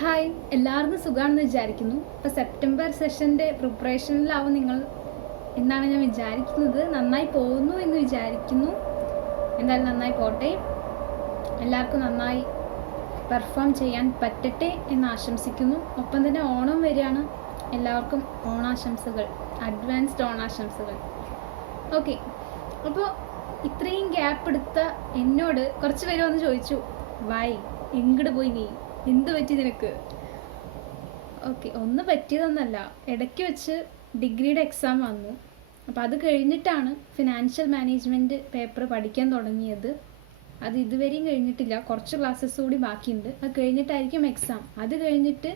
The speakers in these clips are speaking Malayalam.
ഹായ്, എല്ലാവർക്കും സുഖമാണെന്ന് വിചാരിക്കുന്നു. ഇപ്പോൾ സെപ്റ്റംബർ സെഷൻ്റെ പ്രിപ്പറേഷനിലാവും നിങ്ങൾ എന്നാണ് ഞാൻ വിചാരിക്കുന്നത്. നന്നായി പോകുന്നു എന്ന് വിചാരിക്കുന്നു. എന്തായാലും നന്നായി പോട്ടെ. എല്ലാവർക്കും നന്നായി പെർഫോം ചെയ്യാൻ പറ്റട്ടെ എന്ന് ആശംസിക്കുന്നു. ഒപ്പം തന്നെ ഓണം വരികയാണ്. എല്ലാവർക്കും ഓണാശംസകൾ, അഡ്വാൻസ്ഡ് ഓണാശംസകൾ. ഓക്കെ, അപ്പോൾ ഇത്രയും ഗ്യാപ്പ് എടുത്ത എന്നോട് കുറച്ച് പേര് വന്ന് ചോദിച്ചു, വൈ എങ്ങോട്ട് പോയി നീ, എന്ത് പറ്റി നിനക്ക്? ഓക്കെ, ഒന്നും പറ്റിയതൊന്നല്ല. ഇടയ്ക്ക് വെച്ച് ഡിഗ്രിയുടെ എക്സാം വന്നു. അപ്പോൾ അത് കഴിഞ്ഞിട്ടാണ് ഫിനാൻഷ്യൽ മാനേജ്മെൻറ്റ് പേപ്പർ പഠിക്കാൻ തുടങ്ങിയത്. അത് ഇതുവരെയും കഴിഞ്ഞിട്ടില്ല, കുറച്ച് ക്ലാസ്സസ് കൂടി ബാക്കിയുണ്ട്. അത് കഴിഞ്ഞിട്ടായിരിക്കും എക്സാം. അത് കഴിഞ്ഞിട്ട്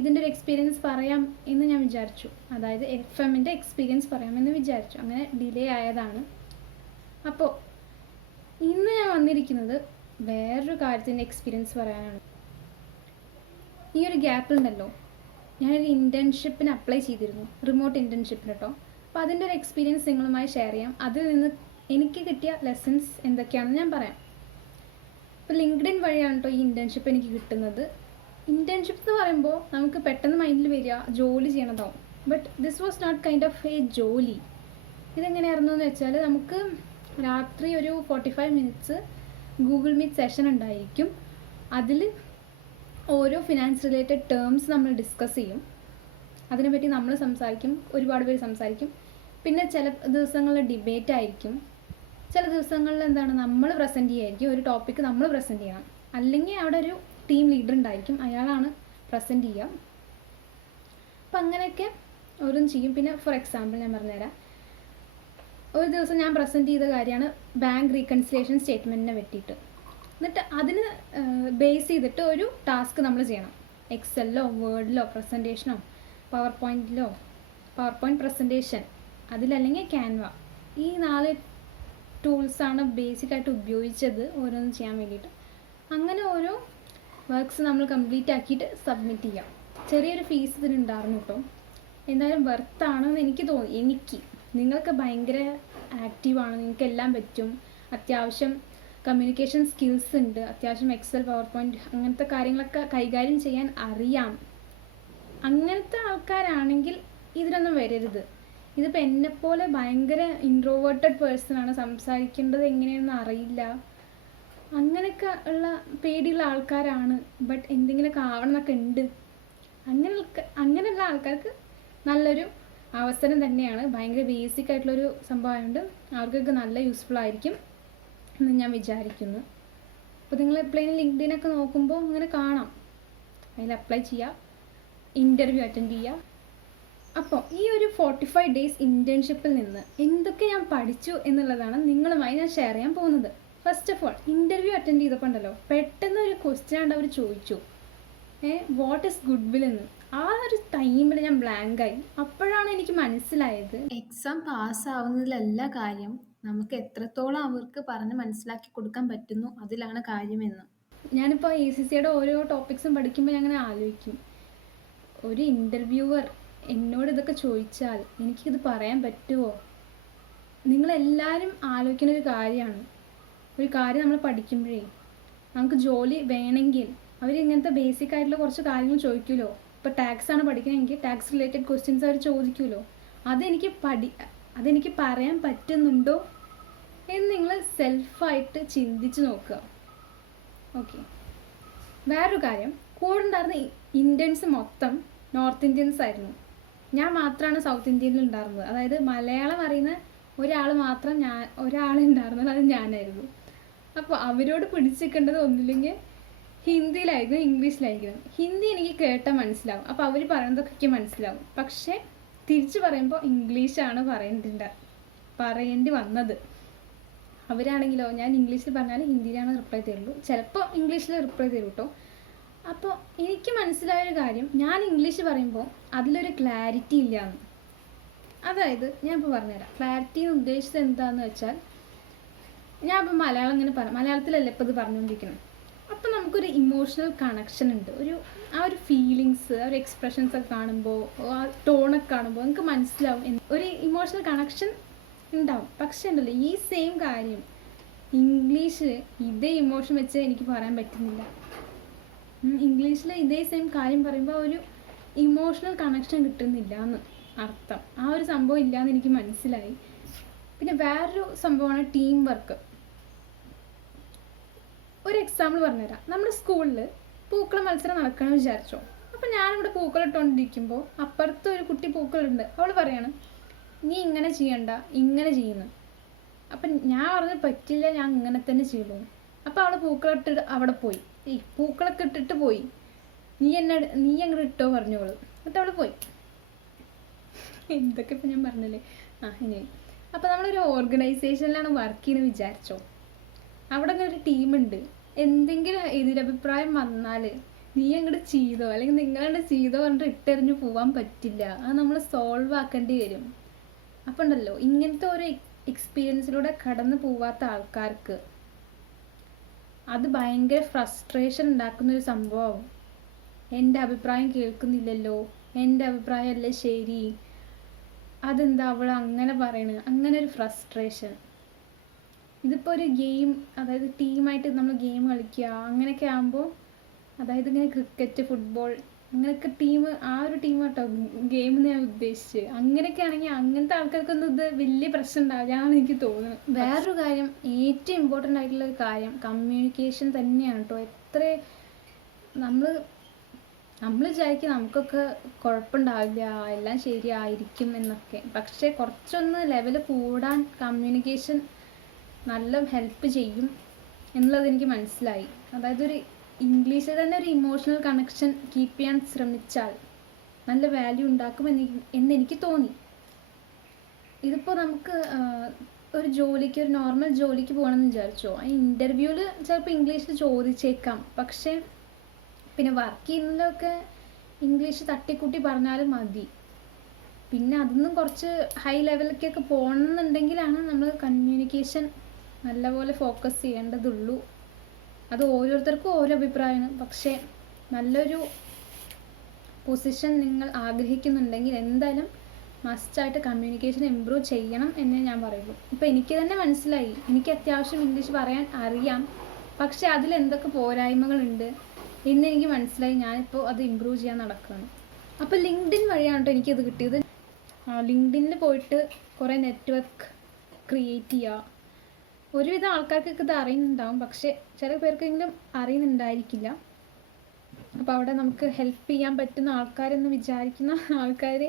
ഇതിൻ്റെ ഒരു എക്സ്പീരിയൻസ് പറയാം എന്ന് ഞാൻ വിചാരിച്ചു. അതായത് എഫ്എമ്മിൻ്റെ എക്സ്പീരിയൻസ് പറയാമെന്ന് വിചാരിച്ചു. അങ്ങനെ ഡിലേ ആയതാണ്. അപ്പോൾ ഇന്ന് ഞാൻ വന്നിരിക്കുന്നത് വേറൊരു കാര്യത്തിൻ്റെ എക്സ്പീരിയൻസ് പറയാനാണ്. ഈ ഒരു ഗ്യാപ്പിലുണ്ടല്ലോ, ഞാനൊരു ഇൻറ്റേൺഷിപ്പിന് അപ്ലൈ ചെയ്തിരുന്നു, റിമോട്ട് ഇൻറ്റേൺഷിപ്പിന് കേട്ടോ. അപ്പോൾ അതിൻ്റെ ഒരു എക്സ്പീരിയൻസ് നിങ്ങളുമായി ഷെയർ ചെയ്യാം. അതിൽ നിന്ന് എനിക്ക് കിട്ടിയ ലെസൺസ് എന്തൊക്കെയാണെന്ന് ഞാൻ പറയാം. ഇപ്പോൾ ലിങ്ക്ഡിൻ വഴിയാണ് കേട്ടോ ഈ ഇൻറ്റേൺഷിപ്പ് എനിക്ക് കിട്ടുന്നത്. ഇൻറ്റേൺഷിപ്പ് എന്ന് പറയുമ്പോൾ നമുക്ക് പെട്ടെന്ന് മൈൻഡിൽ വരിക ജോലി ചെയ്യണതാവും. But this was not kind of a ജോലി. ഇതെങ്ങനെയായിരുന്നു എന്ന് വെച്ചാൽ, നമുക്ക് രാത്രി ഒരു 45 മിനിറ്റ്സ് ഗൂഗിൾ മീറ്റ് സെഷൻ ഉണ്ടായിരിക്കും. അതിൽ ഓരോ ഫിനാൻസ് റിലേറ്റഡ് ടേംസ് നമ്മൾ ഡിസ്കസ് ചെയ്യും. അതിനെപ്പറ്റി നമ്മൾ സംസാരിക്കും, ഒരുപാട് പേര് സംസാരിക്കും. പിന്നെ ചില ദിവസങ്ങളിൽ ഡിബേറ്റ് ആയിരിക്കും. ചില ദിവസങ്ങളിൽ നമ്മൾ പ്രസൻറ്റ് ചെയ്യുമായിരിക്കും, ഒരു ടോപ്പിക്ക് നമ്മൾ പ്രസൻറ്റ് ചെയ്യണം. അല്ലെങ്കിൽ അവിടെ ഒരു ടീം ലീഡർ ഉണ്ടായിരിക്കും, അയാളാണ് പ്രസൻറ്റ് ചെയ്യുക. അപ്പം അങ്ങനെയൊക്കെ ഓരോന്നും ചെയ്യും. പിന്നെ ഫോർ എക്സാമ്പിൾ ഞാൻ പറഞ്ഞുതരാം. ഒരു ദിവസം ഞാൻ പ്രസൻറ്റ് ചെയ്ത കാര്യമാണ് ബാങ്ക് റീകൺസിലേഷൻ സ്റ്റേറ്റ്മെൻറ്റിനെ പറ്റിയിട്ട്. എന്നിട്ട് അതിന് ബേസ് ചെയ്തിട്ട് ഒരു ടാസ്ക് നമ്മൾ ചെയ്യണം. എക്സലിലോ വേർഡിലോ പ്രസൻറ്റേഷനോ പവർ പോയിൻറ്റ് പ്രസൻറ്റേഷൻ, അതിലല്ലെങ്കിൽ ക്യാൻവ, ഈ 4 ടൂൾസാണ് ബേസിക്കായിട്ട് ഉപയോഗിച്ചത് ഓരോന്ന് ചെയ്യാൻ വേണ്ടിയിട്ട്. അങ്ങനെ ഓരോ വർക്ക്സ് നമ്മൾ കംപ്ലീറ്റ് ആക്കിയിട്ട് സബ്മിറ്റ് ചെയ്യാം. ചെറിയൊരു ഫീസ് ഇതിനുണ്ടായിരുന്നു കേട്ടോ. എന്തായാലും വെർത്താണെന്ന് എനിക്ക് തോന്നി. നിങ്ങൾക്ക് ഭയങ്കര ആക്റ്റീവാണ്, നിങ്ങൾക്ക് എല്ലാം പറ്റും, അത്യാവശ്യം കമ്മ്യൂണിക്കേഷൻ സ്കിൽസ് ഉണ്ട്, അത്യാവശ്യം എക്സൽ പവർ പോയിൻറ്റ് അങ്ങനത്തെ കാര്യങ്ങളൊക്കെ കൈകാര്യം ചെയ്യാൻ അറിയാം. അങ്ങനത്തെ ആൾക്കാരാണെങ്കിൽ ഇതിലൊന്നും വരരുത്. ഇതിപ്പോൾ എന്നെപ്പോലെ ഭയങ്കര ഇൻട്രോവേർട്ടഡ് പേഴ്സണാണ്, സംസാരിക്കേണ്ടത് എങ്ങനെയാണെന്ന് അറിയില്ല, അങ്ങനെയൊക്കെ ഉള്ള പേടിയുള്ള ആൾക്കാരാണ്, ബട്ട് എന്തെങ്കിലുമൊക്കെ ആവണം എന്നൊക്കെ ഉണ്ട്, അങ്ങനെയുള്ള ആൾക്കാർക്ക് നല്ലൊരു അവസരം തന്നെയാണ്. ഭയങ്കര ബേസിക് ആയിട്ടുള്ളൊരു സംഭവമായതുകൊണ്ട് അവർക്കൊക്കെ നല്ല യൂസ്ഫുൾ ആയിരിക്കും എന്ന് ഞാൻ വിചാരിക്കുന്നു. അപ്പോൾ നിങ്ങൾ എപ്പോഴെങ്കിലും ലിങ്ക്ഡിനൊക്കെ നോക്കുമ്പോൾ അങ്ങനെ കാണാം, അതിൽ അപ്ലൈ ചെയ്യുക, ഇൻ്റർവ്യൂ അറ്റൻഡ് ചെയ്യുക. അപ്പോൾ ഈ ഒരു 45 ഡേയ്സ് ഇൻറ്റേൺഷിപ്പിൽ നിന്ന് എന്തൊക്കെ ഞാൻ പഠിച്ചു എന്നുള്ളതാണ് നിങ്ങളുമായി ഞാൻ ഷെയർ ചെയ്യാൻ പോകുന്നത്. First of all, interview attend ചെയ്തപ്പോൾ ഉണ്ടല്ലോ, പെട്ടെന്ന് ഒരു ക്വസ്റ്റ്യൻ ആണ്ട് അവർ ചോദിച്ചു, വാട്ട് ഈസ് ഗുഡ് വിൽ എന്ന്. ആ ഒരു ടൈമിൽ ഞാൻ ബ്ലാങ്കായി. അപ്പോഴാണ് എനിക്ക് മനസ്സിലായത്, എക്സാം പാസ്സാവുന്നതിലല്ല കാര്യം, നമുക്ക് എത്രത്തോളം അവർക്ക് പറഞ്ഞ് മനസ്സിലാക്കി കൊടുക്കാൻ പറ്റുന്നു അതിലാണ് കാര്യമെന്ന്. ഞാനിപ്പോൾ ACCയുടെ ഓരോ ടോപ്പിക്സും പഠിക്കുമ്പോൾ ഞാൻ അങ്ങനെ ആലോചിക്കും, ഒരു ഇൻ്റർവ്യൂവർ എന്നോട് ഇതൊക്കെ ചോദിച്ചാൽ എനിക്കിത് പറയാൻ പറ്റുമോ? നിങ്ങളെല്ലാവരും ആലോചിക്കുന്ന ഒരു കാര്യമാണ്, ഒരു കാര്യം നമ്മൾ പഠിക്കുമ്പോഴേ നമുക്ക് ജോലി വേണമെങ്കിൽ അവർ ഇങ്ങനത്തെ ബേസിക് ആയിട്ടുള്ള കുറച്ച് കാര്യങ്ങൾ ചോദിക്കുമല്ലോ. ഇപ്പോൾ ടാക്സ് ആണ് പഠിക്കണമെങ്കിൽ ടാക്സ് റിലേറ്റഡ് ക്വസ്റ്റ്യൻസ് അവർ ചോദിക്കുമല്ലോ. അതെനിക്ക് പറയാൻ പറ്റുന്നുണ്ടോ എന്ന് നിങ്ങൾ സെൽഫായിട്ട് ചിന്തിച്ച് നോക്കുക. ഓക്കെ, വേറൊരു കാര്യം, കൂടെ ഉണ്ടായിരുന്ന ഇൻഡ്യൻസ് മൊത്തം നോർത്ത് ഇന്ത്യൻസ് ആയിരുന്നു. ഞാൻ മാത്രമാണ് സൗത്ത് ഇന്ത്യയിൽ ഉണ്ടായിരുന്നത്. അതായത് മലയാളം അറിയുന്ന ഒരാളുണ്ടായിരുന്നത് അത് ഞാനായിരുന്നു. അപ്പോൾ അവരോട് പിടിച്ചിരിക്കേണ്ടത് ഒന്നില്ലെങ്കിൽ ഹിന്ദിയിലായിരിക്കും, ഇംഗ്ലീഷിലായിരിക്കും. ഹിന്ദി എനിക്ക് കേട്ടാൽ മനസ്സിലാവും, അപ്പോൾ അവർ പറയുന്നതൊക്കെ എനിക്ക് മനസ്സിലാവും. പക്ഷേ തിരിച്ച് പറയുമ്പോൾ ഇംഗ്ലീഷാണ് പറയേണ്ടി വന്നത്. അവരാണെങ്കിലോ, ഞാൻ ഇംഗ്ലീഷിൽ പറഞ്ഞാൽ ഹിന്ദിയിലാണ് റിപ്ലൈ തരുള്ളൂ, ചിലപ്പോൾ ഇംഗ്ലീഷിൽ റിപ്ലൈ തരും കേട്ടോ. അപ്പോൾ എനിക്ക് മനസ്സിലായൊരു കാര്യം, ഞാൻ ഇംഗ്ലീഷ് പറയുമ്പോൾ അതിലൊരു ക്ലാരിറ്റി ഇല്ലയെന്ന്. അതായത് ഞാൻ ഇപ്പോൾ പറഞ്ഞുതരാം, ക്ലാരിറ്റി എന്ന് ഉദ്ദേശിച്ചത് എന്താണെന്ന് വെച്ചാൽ, ഞാൻ ഇപ്പോൾ മലയാളം ഇങ്ങനെ മലയാളത്തിലല്ലേ ഇപ്പോൾ ഇത് പറഞ്ഞുകൊണ്ടിരിക്കുന്നത്. അപ്പോൾ നമുക്കൊരു ഇമോഷണൽ കണക്ഷൻ ഉണ്ട്, ആ ഒരു ഫീലിങ്സ്, ആ ഒരു എക്സ്പ്രഷൻസ് ഒക്കെ കാണുമ്പോൾ, ആ ടോണൊക്കെ കാണുമ്പോൾ നമുക്ക് മനസ്സിലാവും, ഒരു ഇമോഷണൽ കണക്ഷൻ ഉണ്ടാവും. പക്ഷേ ഉണ്ടല്ലോ, ഈ സെയിം കാര്യം ഇംഗ്ലീഷിൽ ഇതേ ഇമോഷൻ വെച്ച് എനിക്ക് പറയാൻ പറ്റുന്നില്ല. ഇംഗ്ലീഷിൽ ഇതേ സെയിം കാര്യം പറയുമ്പോൾ ഒരു ഇമോഷണൽ കണക്ഷൻ കിട്ടുന്നില്ല എന്ന് അർത്ഥം. ആ ഒരു സംഭവം ഇല്ലയെന്ന് എനിക്ക് മനസ്സിലായി. പിന്നെ വേറൊരു സംഭവമാണ് ടീം വർക്ക്. ഒരു എക്സാമ്പിൾ പറഞ്ഞുതരാം. നമ്മുടെ സ്കൂളിൽ പൂക്കള മത്സരം നടക്കണമെന്ന് വിചാരിച്ചോ. അപ്പം ഞാനിവിടെ പൂക്കൾ ഇട്ടുകൊണ്ടിരിക്കുമ്പോൾ അപ്പുറത്ത് ഒരു കുട്ടി പൂക്കളുണ്ട്. അവൾ പറയാണ് നീ ഇങ്ങനെ ചെയ്യണ്ട, ഇങ്ങനെ ചെയ്യുന്നു. അപ്പം ഞാൻ പറഞ്ഞ് പറ്റില്ല, ഞാൻ ഇങ്ങനെ തന്നെ ചെയ്യുള്ളൂ. അപ്പം അവൾ പൂക്കളിട്ട് അവിടെ പോയി. പൂക്കളൊക്കെ ഇട്ടിട്ട് പോയി. നീ അങ്ങോട്ട് ഇട്ടോ പറഞ്ഞോളൂ. എന്നിട്ട് അവൾ പോയി. എന്തൊക്കെ ഇപ്പം ഞാൻ പറഞ്ഞല്ലേ. ഇനി അപ്പം നമ്മളൊരു ഓർഗനൈസേഷനിലാണ് വർക്ക് ചെയ്യുന്നത് വിചാരിച്ചോ. അവിടെ ഒരു ടീമുണ്ട്. എന്തെങ്കിലും എതിരഭിപ്രായം വന്നാൽ നീ അങ്ങോട്ട് ചെയ്തോ അല്ലെങ്കിൽ നിങ്ങളങ്ങോട്ട് ചെയ്തോ പറഞ്ഞിട്ട് ഇട്ടെറിഞ്ഞ് പോകാൻ പറ്റില്ല. അത് നമ്മൾ സോൾവ് ആക്കേണ്ടി വരും. അപ്പം ഉണ്ടല്ലോ, ഇങ്ങനത്തെ ഒരു എക്സ്പീരിയൻസിലൂടെ കടന്നു പോവാത്ത ആൾക്കാർക്ക് അത് ഭയങ്കര ഫ്രസ്ട്രേഷൻ ഉണ്ടാക്കുന്നൊരു സംഭവമാവും. എൻ്റെ അഭിപ്രായം കേൾക്കുന്നില്ലല്ലോ, എൻ്റെ അഭിപ്രായമല്ലേ ശരി, അതെന്താ അവൾ അങ്ങനെ പറയണത്, അങ്ങനെ ഒരു ഫ്രസ്ട്രേഷൻ. ഇതിപ്പോൾ ഒരു ഗെയിം, അതായത് ടീമായിട്ട് നമ്മൾ ഗെയിം കളിക്കുക അങ്ങനെയൊക്കെ ആകുമ്പോൾ, അതായത് ഇങ്ങനെ ക്രിക്കറ്റ്, ഫുട്ബോൾ അങ്ങനെയൊക്കെ ടീം, ആ ഒരു ടീം കേട്ടോ ഗെയിം ഞാൻ ഉദ്ദേശിച്ച്. അങ്ങനെയൊക്കെ ആണെങ്കിൽ അങ്ങനത്തെ ആൾക്കാർക്കൊന്നും ഇത് വലിയ പ്രശ്നം ഉണ്ടാവില്ലാന്ന് എനിക്ക് തോന്നുന്നു. വേറൊരു കാര്യം, ഏറ്റവും ഇമ്പോർട്ടൻ്റ് ആയിട്ടുള്ള ഒരു കാര്യം കമ്മ്യൂണിക്കേഷൻ തന്നെയാണ് കേട്ടോ. എത്ര നമ്മൾ വിചാരിക്കും നമുക്കൊക്കെ കുഴപ്പമുണ്ടാവില്ല, എല്ലാം ശരിയായിരിക്കും എന്നൊക്കെ. പക്ഷേ കുറച്ചൊന്ന് ലെവൽ കൂടാൻ കമ്മ്യൂണിക്കേഷൻ നല്ല ഹെൽപ്പ് ചെയ്യും എന്നുള്ളത് എനിക്ക് മനസ്സിലായി. അതായത് ഒരു ഇംഗ്ലീഷിൽ തന്നെ ഒരു ഇമോഷണൽ കണക്ഷൻ കീപ്പ് ചെയ്യാൻ ശ്രമിച്ചാൽ നല്ല വാല്യൂ ഉണ്ടാക്കും എന്നെനിക്ക് തോന്നി. ഇതിപ്പോൾ നമുക്ക് ഒരു ജോലിക്ക്, ഒരു നോർമൽ ജോലിക്ക് പോകണമെന്ന് വിചാരിച്ചോ, ആ ഇൻ്റർവ്യൂവിൽ ചിലപ്പോൾ ഇംഗ്ലീഷിൽ ചോദിച്ചേക്കാം. പക്ഷേ പിന്നെ വർക്ക് ചെയ്യുന്നതിലൊക്കെ ഇംഗ്ലീഷ് തട്ടിക്കൂട്ടി പറഞ്ഞാലും മതി. പിന്നെ അതൊന്നും കുറച്ച് ഹൈ ലെവലിലേക്കൊക്കെ പോകണമെന്നുണ്ടെങ്കിലാണ് നമ്മൾ കമ്മ്യൂണിക്കേഷൻ നല്ലപോലെ ഫോക്കസ് ചെയ്യേണ്ടതുള്ളൂ. അത് ഓരോരുത്തർക്കും ഓരോ അഭിപ്രായമാണ്. പക്ഷേ നല്ലൊരു പൊസിഷൻ നിങ്ങൾ ആഗ്രഹിക്കുന്നുണ്ടെങ്കിൽ എന്തായാലും മസ്റ്റായിട്ട് കമ്മ്യൂണിക്കേഷൻ ഇമ്പ്രൂവ് ചെയ്യണം എന്നേ ഞാൻ പറയുള്ളൂ. ഇപ്പോൾ എനിക്ക് തന്നെ മനസ്സിലായി, എനിക്ക് അത്യാവശ്യം ഇംഗ്ലീഷ് പറയാൻ അറിയാം, പക്ഷേ അതിലെന്തൊക്കെ പോരായ്മകളുണ്ട് എന്നെനിക്ക് മനസ്സിലായി. ഞാനിപ്പോൾ അത് ഇമ്പ്രൂവ് ചെയ്യാൻ നടക്കുകയാണ്. അപ്പോൾ ലിങ്ക്ഡിൻ വഴിയാണ് കേട്ടോ എനിക്കത് കിട്ടിയത്. ലിങ്ക്ഡിനിൽ പോയിട്ട് കുറേ നെറ്റ്വർക്ക് ക്രിയേറ്റ് ചെയ്യുക. ഒരുവിധം ആൾക്കാർക്കൊക്കെ ഇത് അറിയുന്നുണ്ടാവും, പക്ഷേ ചില പേർക്കെങ്കിലും അറിയുന്നുണ്ടായിരിക്കില്ല. അപ്പോൾ അവിടെ നമുക്ക് ഹെൽപ്പ് ചെയ്യാൻ പറ്റുന്ന ആൾക്കാരെന്ന് വിചാരിക്കുന്ന ആൾക്കാരെ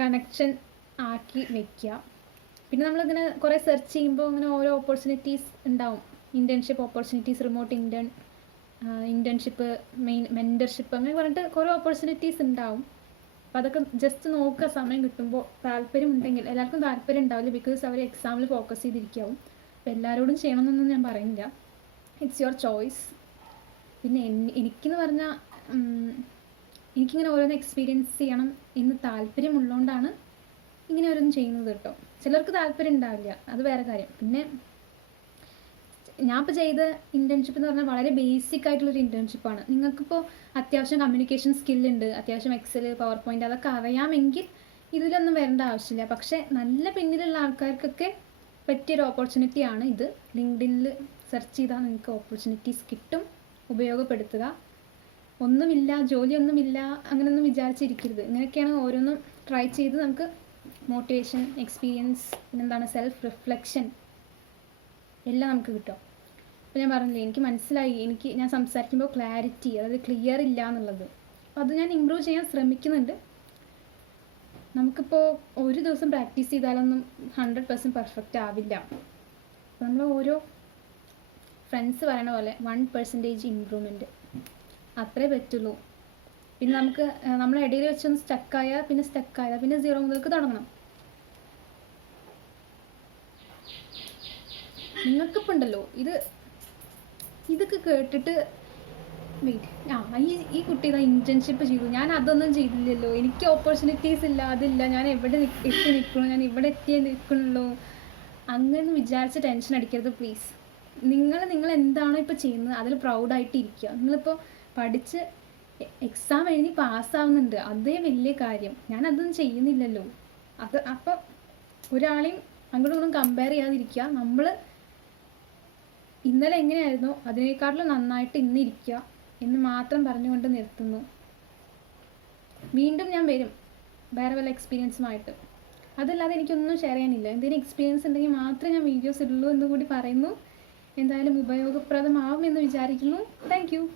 കണക്ഷൻ ആക്കി വെക്കുക. പിന്നെ നമ്മളിങ്ങനെ കുറേ സെർച്ച് ചെയ്യുമ്പോൾ ഇങ്ങനെ ഓരോ ഓപ്പർച്യൂണിറ്റീസ് ഉണ്ടാവും. Internship opportunities, remote internship, mentorship, അങ്ങനെ പറഞ്ഞിട്ട് കുറേ ഓപ്പർച്യൂണിറ്റീസ് ഉണ്ടാവും. അപ്പോൾ അതൊക്കെ ജസ്റ്റ് നോക്കുക സമയം കിട്ടുമ്പോൾ. താല്പര്യമുണ്ടെങ്കിൽ, എല്ലാവർക്കും താല്പര്യം ഉണ്ടാവില്ല, ബിക്കോസ് അവർ എക്സാമിൽ ഫോക്കസ് ചെയ്തിരിക്കാവും. അപ്പോൾ എല്ലാവരോടും ചെയ്യണമെന്നൊന്നും ഞാൻ പറയുന്നില്ല, ഇറ്റ്സ് യുവർ ചോയ്സ്. പിന്നെ എനിക്കെന്ന് പറഞ്ഞാൽ എനിക്കിങ്ങനെ ഓരോന്ന് എക്സ്പീരിയൻസ് ചെയ്യണം എന്ന് താല്പര്യമുള്ളതുകൊണ്ടാണ് ഇങ്ങനെ ഓരോന്നും ചെയ്യുന്നത് കേട്ടോ. ചിലർക്ക് താല്പര്യം ഉണ്ടാവില്ല, അത് വേറെ കാര്യം. പിന്നെ ഞാൻ ഇപ്പോൾ ചെയ്ത ഇൻറ്റേൺഷിപ്പ് എന്ന് പറഞ്ഞാൽ വളരെ ബേസിക് ആയിട്ടുള്ളൊരു ഇൻറ്റേൺഷിപ്പാണ്. നിങ്ങൾക്കിപ്പോൾ അത്യാവശ്യം കമ്മ്യൂണിക്കേഷൻ സ്കില്ലുണ്ട്, അത്യാവശ്യം എക്സൽ, പവർ പോയിൻ്റ് അതൊക്കെ അറിയാമെങ്കിൽ ഇതിലൊന്നും വരേണ്ട ആവശ്യമില്ല. പക്ഷേ നല്ല പിന്നിലുള്ള ആൾക്കാർക്കൊക്കെ പറ്റിയൊരു ഓപ്പർച്യൂണിറ്റിയാണ് ഇത്. ലിങ്ക്ഡിനിൽ സെർച്ച് ചെയ്താൽ നിങ്ങൾക്ക് ഓപ്പർച്യൂണിറ്റീസ് കിട്ടും, ഉപയോഗപ്പെടുത്തുക. ഒന്നുമില്ല, ജോലിയൊന്നുമില്ല അങ്ങനെയൊന്നും വിചാരിച്ചിരിക്കരുത്. ഇങ്ങനെയൊക്കെയാണ് ഓരോന്നും ട്രൈ ചെയ്ത് നമുക്ക് മോട്ടിവേഷൻ, എക്സ്പീരിയൻസ്, പിന്നെന്താണ് സെൽഫ് റിഫ്ലക്ഷൻ എല്ലാം നമുക്ക് കിട്ടും. അപ്പോൾ ഞാൻ പറഞ്ഞില്ലേ, എനിക്ക് മനസ്സിലായി, ഞാൻ സംസാരിക്കുമ്പോൾ ക്ലാരിറ്റി, അതായത് ക്ലിയർ ഇല്ല എന്നുള്ളത്. അപ്പോൾ അത് ഞാൻ ഇമ്പ്രൂവ് ചെയ്യാൻ ശ്രമിക്കുന്നുണ്ട്. നമുക്കിപ്പോൾ ഒരു ദിവസം പ്രാക്ടീസ് ചെയ്താലൊന്നും 100% പെർഫെക്റ്റ് ആവില്ല. അപ്പോൾ നമ്മൾ ഓരോ ഫ്രണ്ട്സ് പറയണ പോലെ 1% ഇമ്പ്രൂവ്മെൻറ്റ് അത്രേ പറ്റുള്ളൂ. പിന്നെ നമുക്ക് നമ്മളെ ഇടയിൽ വെച്ചൊന്ന് സ്റ്റക്കായാൽ പിന്നെ 0 മുതൽക്ക് തുടങ്ങണം. നിങ്ങൾക്കിപ്പോൾ ഉണ്ടല്ലോ ഇതൊക്കെ കേട്ടിട്ട് ഈ കുട്ടി ഇതാ ഇൻറ്റേൺഷിപ്പ് ചെയ്തു, ഞാൻ അതൊന്നും ചെയ്തില്ലല്ലോ, എനിക്ക് ഓപ്പർച്യൂണിറ്റീസ് ഇല്ല, അതില്ല, ഞാൻ എവിടെ എത്തി നിൽക്കണു, ഞാൻ ഇവിടെ എത്തിയേ നിൽക്കണുള്ളൂ, അങ്ങനെ വിചാരിച്ച് ടെൻഷൻ അടിക്കരുത് പ്ലീസ്. നിങ്ങൾ എന്താണോ ഇപ്പോൾ ചെയ്യുന്നത് അതിൽ പ്രൗഡായിട്ട് ഇരിക്കുക. നിങ്ങളിപ്പോൾ പഠിച്ച് എക്സാം എഴുതി പാസ്സാവുന്നുണ്ട്, അതേ വലിയ കാര്യം. ഞാൻ അതൊന്നും ചെയ്യുന്നില്ലല്ലോ. അപ്പോൾ ഒരാളെയും അങ്ങോട്ടും കമ്പയർ ചെയ്യാതിരിക്കുക. നമ്മൾ ഇന്നലെ എങ്ങനെയായിരുന്നോ അതിനേക്കാളും നന്നായിട്ട് ഇന്നിരിക്കുക. എന്ന് മാത്രം പറഞ്ഞുകൊണ്ട് നിർത്തുന്നു. വീണ്ടും ഞാൻ വരും വേറെ വല്ല എക്സ്പീരിയൻസുമായിട്ട്. അതല്ലാതെ എനിക്കൊന്നും ഷെയർ ചെയ്യാനില്ല. എന്തെങ്കിലും എക്സ്പീരിയൻസ് ഉണ്ടെങ്കിൽ മാത്രമേ ഞാൻ വീഡിയോസ് ഇടുള്ളൂ എന്ന് കൂടി പറയുന്നു. എന്തായാലും ഉപയോഗപ്രദമാവുമെന്ന് വിചാരിക്കുന്നു. Thank you.